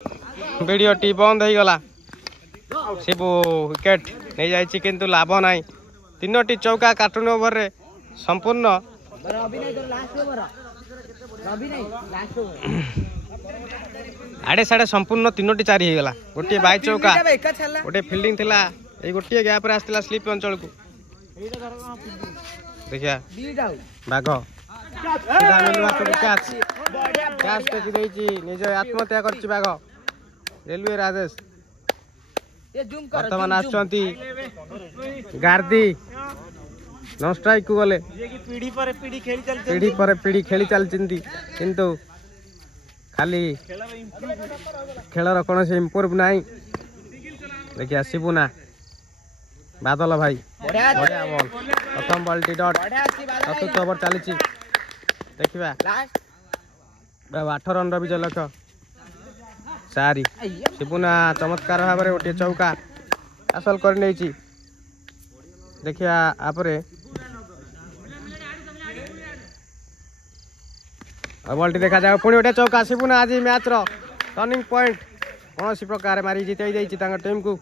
Video T बंद हो गला शिबू विकेट नहीं जाइए किंतु लाभ नहीं 3टी चौका कार्टून ओवर रे संपूर्ण आड़े साड़े संपूर्ण 3टी 4 हो गला गोटे 22 चौका गोटे फील्डिंग थिला ए गोटे गैप रे आस्तिला स्लिप अंचल को देखिया बाघ सीधा मिलवा तो कैच कैच टेकी देछि निज आत्महत्या करछि बाघ रेलवे राजेश वर्तमान आछंती गार्दी नॉन स्ट्राइक को गले पीढ़ी पर पीढ़ी खेली चलचिंती किंतु खाली खेलर कौन से इम्प्रूव नहीं देखिए आसबू ना बादल भाई बढ़िया बॉल प्रथम बॉल टी डॉट चतुर्थ ओवर चली देखा 8 रन विजय लक्ष्य सारी शिबुना चमत्कार भाव में गोटे चौका हासिल कर देखिया आपरे बॉल टी देखा जाए पुणी गोटे चौका शिबुना आज मैच रो टर्निंग पॉइंट कौन प्रकार मारी जितई टीम को।